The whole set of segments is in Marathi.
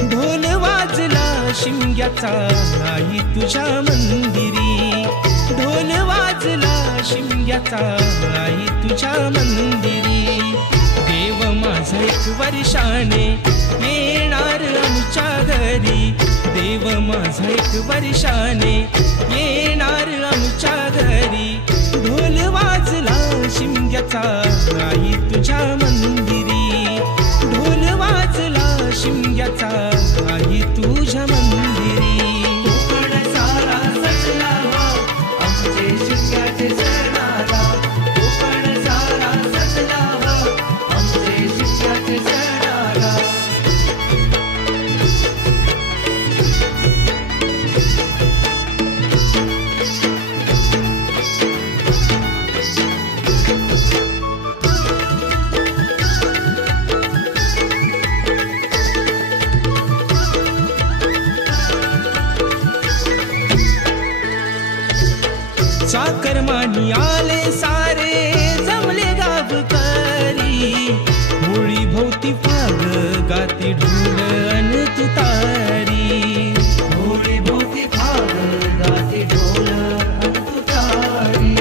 ढोल वाजला शिमग्याचा आई तुझ्या मंदिरी, ढोल वाजला शिमग्याचा आई तुझ्या मंदिरी. देव माझा एक वर्षाने येणार आमच्या घरी, देव माझा एक वर्षाने येणार आमच्या घरी. ढोल वाजला शिमग्याचा आई तुझ्या मंदिरी, ढोल वाजला शिमग्याचा आई तुझ्या मंदिरी. कोकण सारा सजला आमचे शिमग्याचे सणाला, कोकण सारा सजला आमचे शिमग्याचे सणाला. चाकरमानी आले सारे जमले गावकरी, होळी भोवती फाग गाती ढोल अन तुतारी, होळी भोवती फाग गाती ढोल अन तुतारी.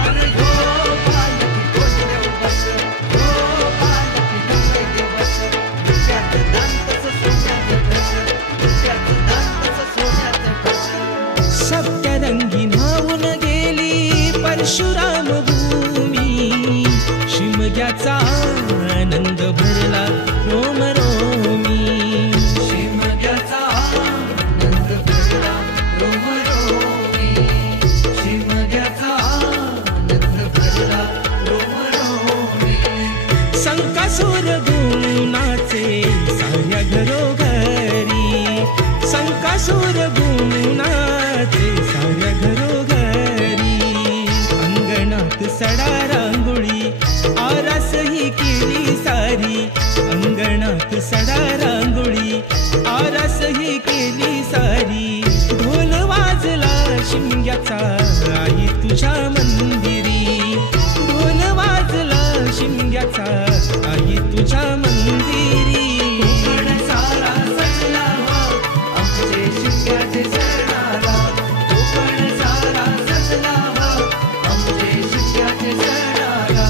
अरे हो पालकी कोण देव बस, हो पालकी नवई देव बस. डोक्यात दांतच सोन्याचं ठस, डोक्यात दांतच सोन्याचं ठस. सप्तरंगी न्हावून गेली परशुराम भूमी, शिमग्याचा आनंद भरला रोम रोमी. शिमग्याचा आनंद भरला रोमरोमी, शिमग्याचा आनंद भरला रोमरोमी. संकासुर गुणाचे साऱ्या घरोघरी, संकासुर गुणाचे साऱ्या घरोघरी. अंगणात सडा रांगोळी आरास ही केली सारी, अंगणात सडा रांगोळी आरास ही केली सारी. ढोल वाजला शिमग्याचा आई तुझ्या मंदिरी, ढोल वाजला शिमग्याचा आई तुझ्या मंदिरी. कोकण सारा सजला आमचे शिमग्याचे सणाला, कोकण सारा सजला आमचे शिमग्याचे सणाला.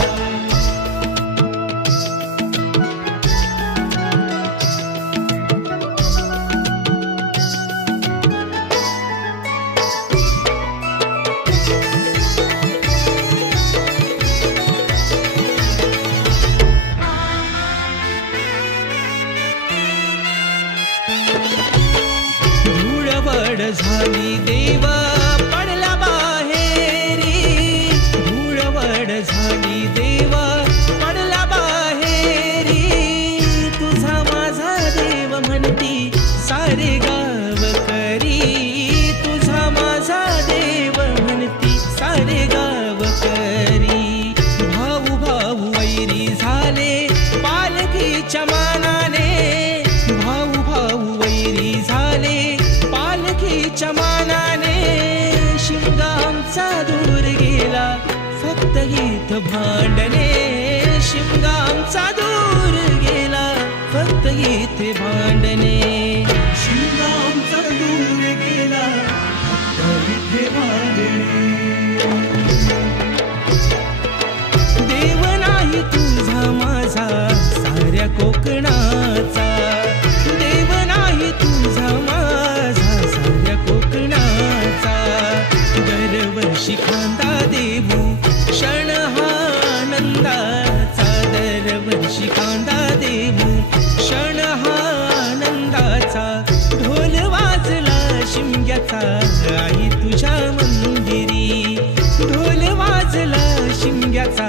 धूळवड झाली देवा पडला बाहेरी, धूळवड झाली देवा पडला बाहेरी. तुझा माझा देव म्हणती सारे गावकरी, तुझा माझा देव म्हणती सारे गावकरी. भाऊ भाऊ वैरी झाले पालखीच्या मानाने, भाऊ भाऊ वैरी झाले पालखीच्या मानाने. शिमगा आमचा दूर गेला फक्त गीत भांडणे, शिमगा आमचा दूर गेला फक्त गीत भांडणे. शिमगा आमचा दूर गेला फक्त इथे भांडणे. देव नाही तुझा माझा साऱ्या कोकणाचा, देव नाही तुझा माझा साऱ्या कोकणाचा. दरवर्षी खांदा देऊ क्षण हा आनंदाचा, दरवर्षी खांदा देऊ क्षण हा आनंदाचा. ढोल वाजला शिमग्याचा आई तुझ्या मंदिरी, ढोल वाजला शिमग्याचा